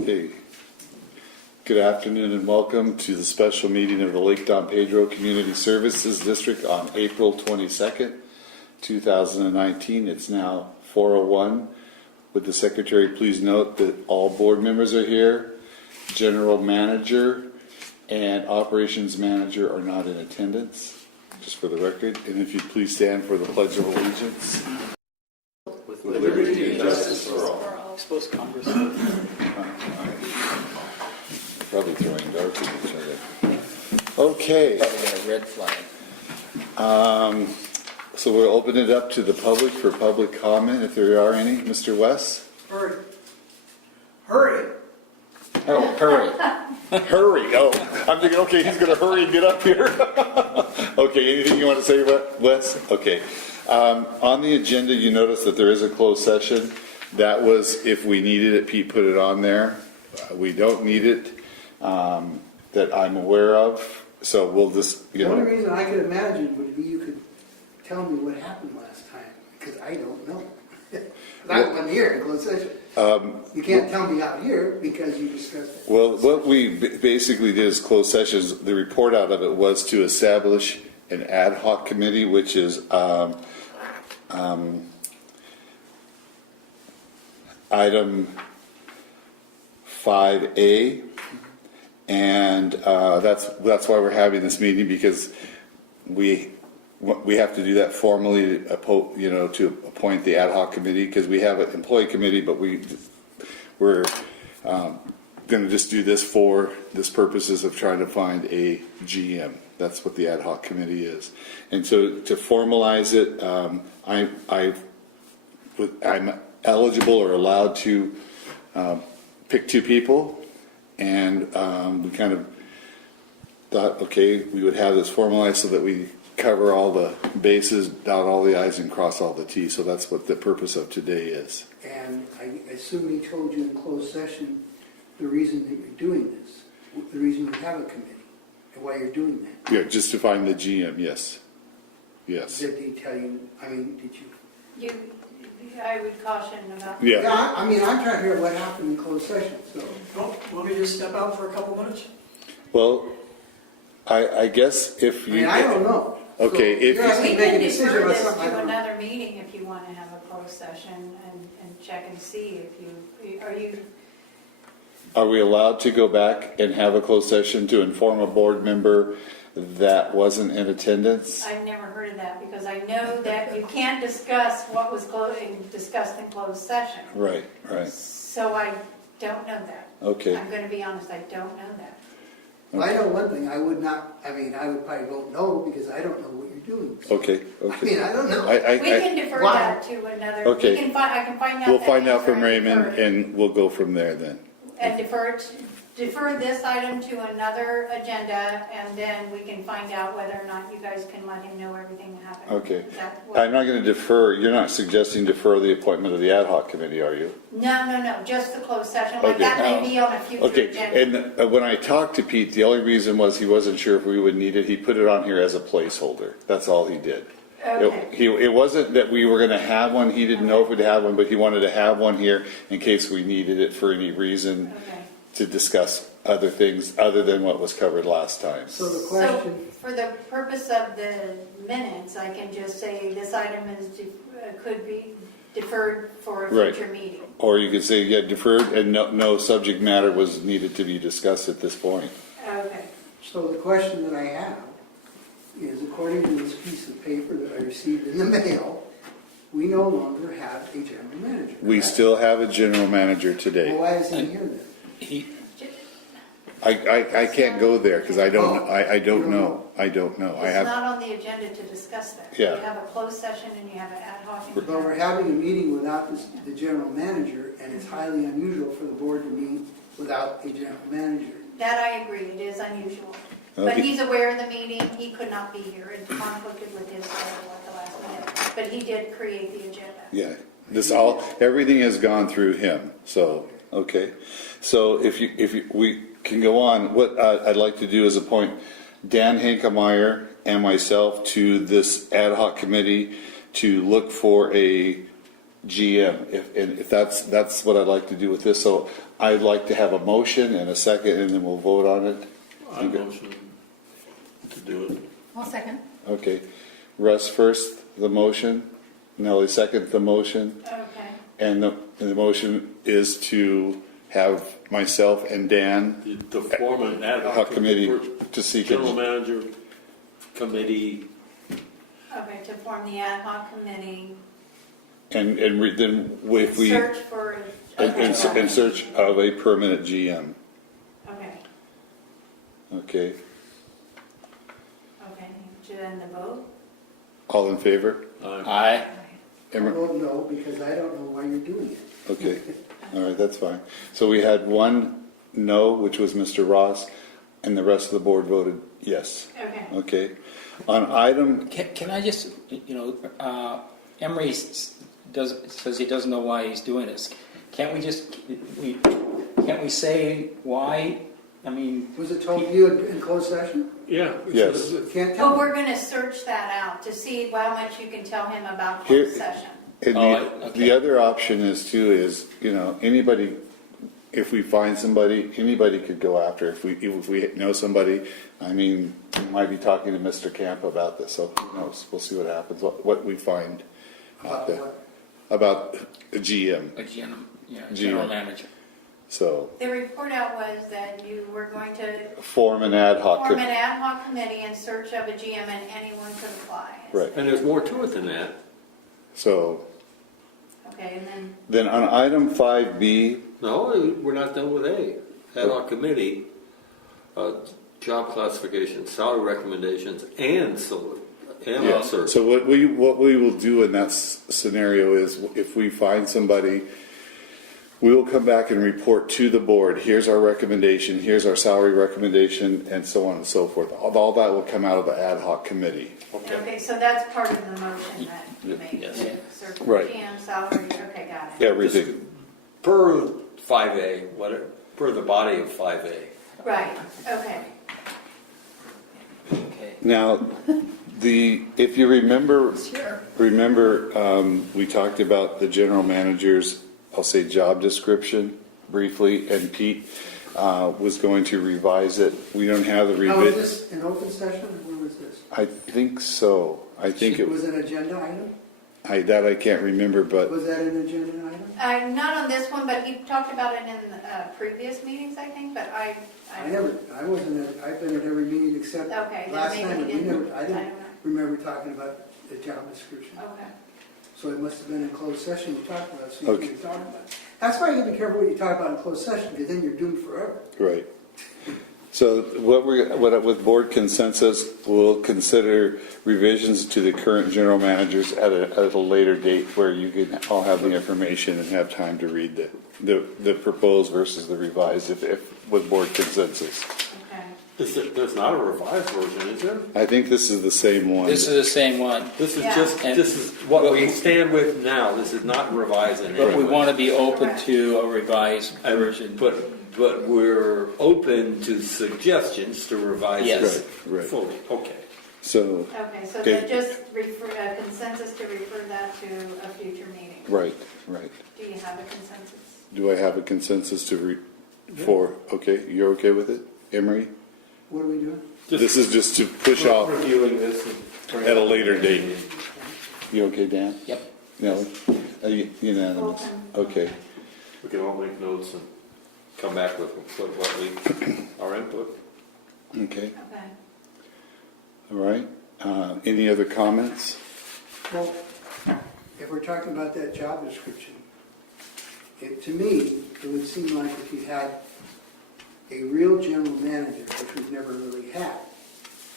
Okay. Good afternoon and welcome to the special meeting of the Lake Don Pedro Community Services District on April 22nd, 2019. It's now 4:01. Would the secretary please note that all board members are here, general manager and operations manager are not in attendance, just for the record. And if you'd please stand for the Pledge of Allegiance. With liberty and justice for all. Suppose Congress. Probably throwing darts at each other. Okay. Probably got a red flag. So we'll open it up to the public for public comment, if there are any. Mr. West? Hurry. Hurry. Oh, hurry. Hurry. Oh, I'm thinking, okay, he's going to hurry and get up here. Okay, anything you want to say about Wes? Okay. On the agenda, you notice that there is a closed session. That was if we needed it, Pete put it on there. We don't need it, that I'm aware of. So we'll just, The only reason I could imagine would be you could tell me what happened last time, because I don't know. I wasn't here in closed session. You can't tell me out here because you discussed it. Well, what we basically did is closed sessions. The report out of it was to establish an ad hoc committee, which is item 5A, and that's why we're having this meeting, because we have to do that formally, to appoint the ad hoc committee, because we have an employee committee, but we're going to just do this for this purposes of trying to find a GM. That's what the ad hoc committee is. And so to formalize it, I'm eligible or allowed to pick two people, and we kind of thought, okay, we would have this formalized so that we cover all the bases, dot all the I's, and cross all the T's. So that's what the purpose of today is. And I assume he told you in closed session the reason that you're doing this, the reason you have a committee, and why you're doing that. Yeah, just to find the GM, yes. Yes. Did he tell you, did you? I would caution about. Yeah. I'm trying to hear what happened in closed session, so. Well, want me to just step out for a couple minutes? Well, I guess if you... I don't know. Okay, So if you're asking We me to make can a decision defer about this something I to don't know. another meeting if you want to have a closed session and check and see if you, Are we allowed to go back and have a closed session to inform a board member that wasn't in attendance? I've never heard of that, because I know that you can't discuss what was discussed in closed session. Right. So I don't know that. Okay. I'm going to be honest, I don't know that. Well, I know one thing, I would probably vote no, because I don't know what you're doing. So, Okay. I don't know. We can defer Why? that to another. Okay. I can find out. We'll that find out answer from and Raymond, defer it. and we'll go from there then. And defer this item to another agenda, and then we can find out whether or not you guys can let him know everything that happened. Okay. Is that what- I'm not going to defer. You're not suggesting defer the appointment of the ad hoc committee, are you? No, just the closed session, Okay. like that may be on a future Okay, agenda. and when I talked to Pete, the only reason was he wasn't sure if we would need it. He put it on here as a placeholder. That's all he did. Okay. It wasn't that we were going to have one. He didn't know if we'd have one, but he wanted to have one here in case we needed it for any reason Okay. to discuss other things other than what was covered last time. So the So question, for the purpose of the minutes, I can just say this item could be deferred for a Right. future meeting. Or you could say, yeah, deferred, and no subject matter was needed to be discussed at this point. Okay. so the question that I have is, according to this piece of paper that I received in the mail, we no longer have a general manager. We correct? still have a general manager Well, today. why is he here then? I can't go there because I don't Oh. I don't You don't know. I don't know. I It's have not on the agenda to discuss that. Yeah. You have a closed session and you have an ad hoc. But we're having a meeting without the general manager, and it's highly unusual for the board to meet without a general manager. That I agree, it is unusual. But Okay. he's aware of the meeting, he could not be here, it conflicted with his schedule at the last minute. But he did create the agenda. yeah. Everything has gone through him. So okay. So if we can go on, what I'd like to do is appoint Dan Hankemeyer and myself to this ad hoc committee to look for a GM. If that's what I'd like to do with this. So I'd like to have a motion and a second, and then we'll vote on it. I motion to do it. Well, second. Okay. Russ first, the motion. Nellie second, the motion. Okay. And the motion is to have myself and Dan To form an ad hoc hoc committee committee, to seek general a, manager committee. Okay, to form the ad hoc committee. and then if we Search for. in search of a permanent GM. Okay, Okay. okay, to end the vote? All in favor? Aye. I Emer- vote no, because I don't know why you're doing it. Okay. All right, that's fine. So we had one no, which was Mr. Ross, and the rest of the board voted yes. Okay. Okay. On item, Can I just, Emery says he doesn't know why he's doing this. Can't we say why? I mean, Was it told to you in closed session? Yeah. Yes. Can't tell But me. we're gonna search that out to see how much you can tell him about Here- closed session. and okay. the other option is too is, anybody, if we find somebody, anybody could go after. If we know somebody, I mean, we might be talking to Mr. Kampa about this, so who knows? We'll see what happens, what we find out there. What? About a GM. a general GM. manager. So The report out was that you were going to form an ad hoc. form an ad hoc committee in search of a GM and anyone could apply. Right. And there's more to it than that. So Okay, and then, then on item 5B, No, we're not done with A. Ad hoc committee, job classification, salary recommendations, and yeah. search. So what we will do in that scenario is if we find somebody, we will come back and report to the board. Here's our recommendation. Here's our salary recommendation, and so on and so forth. All that will come out of the ad hoc committee. okay, so that's part of the motion that you made. Yes. Search for Right. GM, salary, okay, got it. Everything. Per 5A, per the body of 5A. Right, okay. Okay. Now, if you remember, Sure. we talked about the general manager's, I'll say, job description briefly, and Pete was going to revise it. We don't have the Now, was revision. this an open session, or where was this? I think so. I think Was it an agenda item? I can't remember, but Was that an agenda item? Not on this one, but he talked about it in previous meetings, I think, but I I've been at every meeting except Okay, then last maybe time, he and didn't. I I didn't don't know. remember talking about the job description. Okay. So it must have been in closed session you talked about, so you Okay. can talk about it. That's why you gotta be careful what you talk about in closed session, because then you're doomed forever. right. So with board consensus, we'll consider revisions to the current general managers at a later date where you can all have the information and have time to read the proposed versus the revised, if with board consensus. Okay. There's not a revised version, is there? I think this is the same one. This is the same one, This is Yeah. this is what we stand with now. This is not revised in any but we way. want to be open to a revised version. But we're open to suggestions to revise Yes. this Right, right. fully. Okay. So, Okay, so Okay. then just consensus to refer that to a future meeting. right. Do you have a consensus? Do I have a consensus okay, you're okay with it, Emery? What are we doing? This is just to push off reviewing this at a later date. You okay, Dan? Yep. No? Unanimous? Okay. We can all make notes and come back with our input. Okay, Okay. all right. Any other comments? Well, if we're talking about that job description, to me, it would seem like if you had a real general manager, which we've never really had,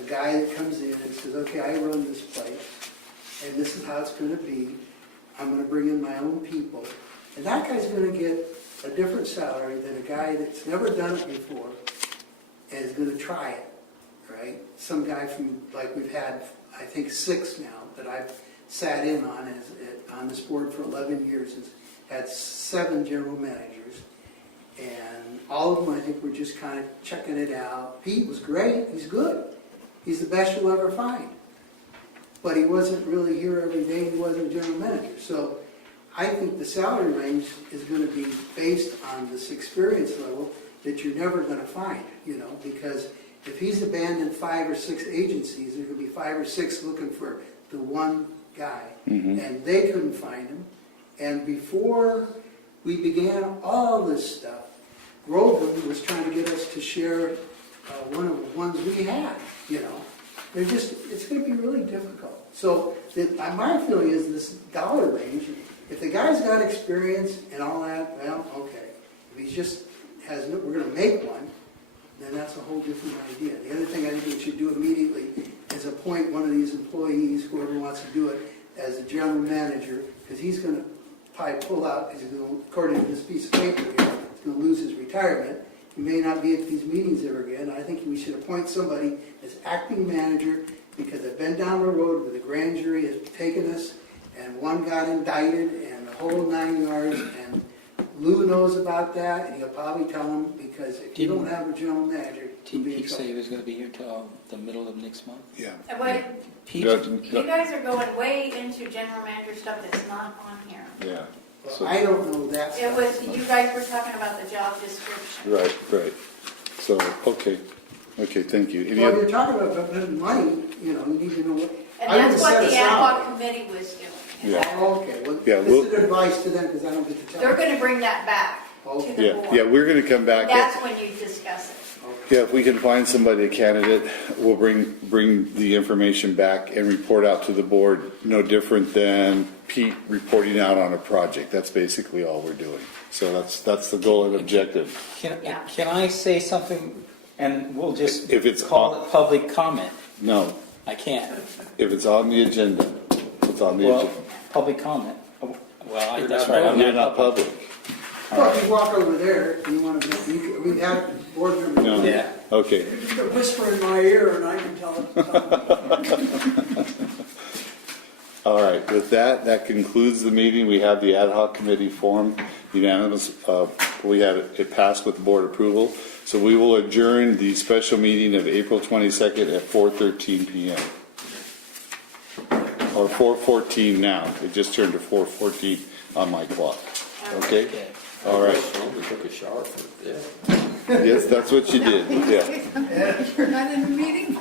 a guy that comes in and says, okay, I run this place, and this is how it's going to be, I'm going to bring in my own people, and that guy's going to get a different salary than a guy that's never done it before and is going to try it, right? Some guy from, like we've had, I think 6 now, that I've sat in on this board for 11 years, has had 7 general managers, and all of them, I think, were just kind of checking it out. Pete was great, he's good, he's the best you'll ever find, but he wasn't really here every day, and he wasn't a general manager, so I think the salary range is gonna be based on this experience level that you're never gonna find, you know, because if he's abandoned 5 or 6 agencies, there could be 5 or 6 looking for the one guy, and they couldn't find him. And before we began all this stuff, Groveland was trying to get us to share one of the ones we had, you know. It's gonna be really difficult. So my feeling is this dollar range, if the guy's got experience and all that, well, okay. If he's just we're gonna make one, then that's a whole different idea. The other thing I think we should do immediately is appoint one of these employees, whoever wants to do it, as a general manager, because he's gonna probably pull out, because according to this piece of paper here, he's gonna lose his retirement. He may not be at these meetings ever again. I think we should appoint somebody as acting manager, because I've been down the road where the grand jury has taken us, and one got indicted, and the whole 9 yards, and Lou knows about that, and he'll probably tell him, because if you don't have a general manager, you'll be in Pete say trouble. he was going to be here till the middle of next month? Yeah. And what, Pete, you guys are going way into general manager stuff that's not on here. Yeah. Well, I don't know that It stuff. was, you guys were talking about the job description. Right. So, okay, thank you. Any Well, other? you're talking about money, you know, you need to know what. And I would that's what set a the ad hoc salary. committee was doing. Yeah. Oh, okay, well, Yeah, this we'll- is good advice to them, because I don't get to tell They're them. gonna bring that back to the Yeah, board. we're gonna come back. That's when you discuss it. Yeah, if we can find somebody, a candidate, we'll bring the information back and report out to the board, no different than Pete reporting out on a project. That's basically all we're doing. So that's the goal and objective. Yeah. can I say something, and we'll just If it's call on- it public comment? No, I can't. if it's on the agenda, it's on the Well, agenda. public comment. Oh, well, You're that's not right, public. You're not public. Well, if you walk over there, you want to, we have board members. No. Yeah. Okay. You can whisper in my ear and I can tell it. All right, with that concludes the meeting. We have the ad hoc committee formed, unanimous, we had it passed with board approval. So we will adjourn the special meeting of April 22nd at 4:13 PM. Or 4:14 now, it just turned to 4:14 on my clock. Okay? Okay. All right, We took a shower for it, yeah. yes, that's what you did, yeah. You're not in the meeting?